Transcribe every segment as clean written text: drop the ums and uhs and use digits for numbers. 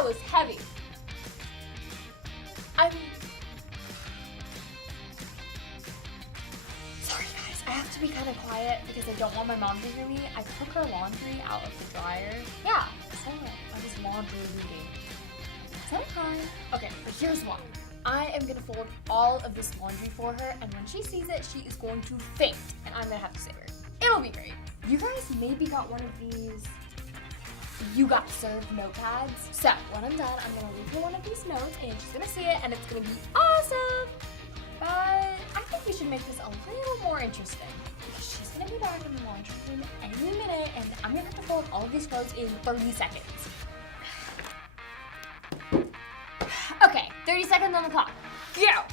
That was heavy. Sorry guys, I have to be kind of quiet because I don't want my mom to hear me. I took her laundry out of the dryer. Yeah, so I was laundry reading. Is that a crime? Okay, but here's why. I am gonna fold all of this laundry for her, and when she sees it, she is going to faint, and I'm gonna have to save her. It'll be great. You guys maybe got one of these "you got served" notepads. So when I'm done, I'm gonna leave her one of these notes, and she's gonna see it, and it's gonna be awesome. But I think we should make this a little more interesting because she's gonna be back in the laundry room any minute, and I'm gonna have to fold all of these clothes in 30 seconds. Okay, 30 seconds on the clock. Go!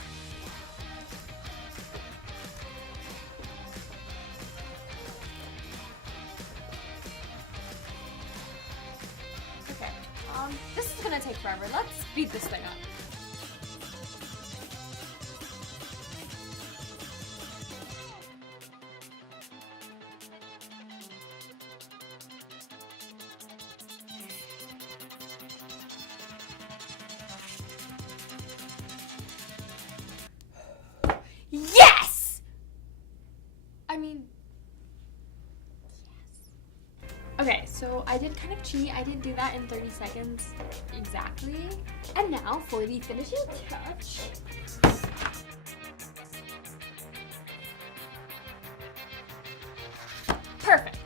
Okay, this is gonna take forever. Let's speed this thing up. Yes! Yes. Okay, so I did kind of cheat. I didn't do that in 30 seconds exactly. And now for the finishing touch. Perfect.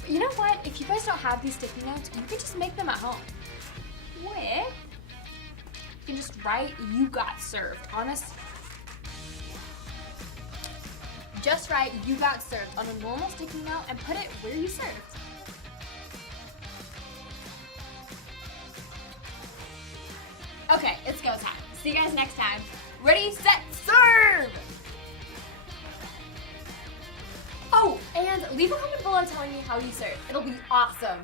But you know what? If you guys don't have these sticky notes, you can just make them at home. With, you can just write "you got served" on a Just write "you got served" on a normal sticky note and put it where you served. Okay, it's go time. See you guys next time. Ready, set, serve! Oh, and leave a comment below telling me how you serve. It'll be awesome.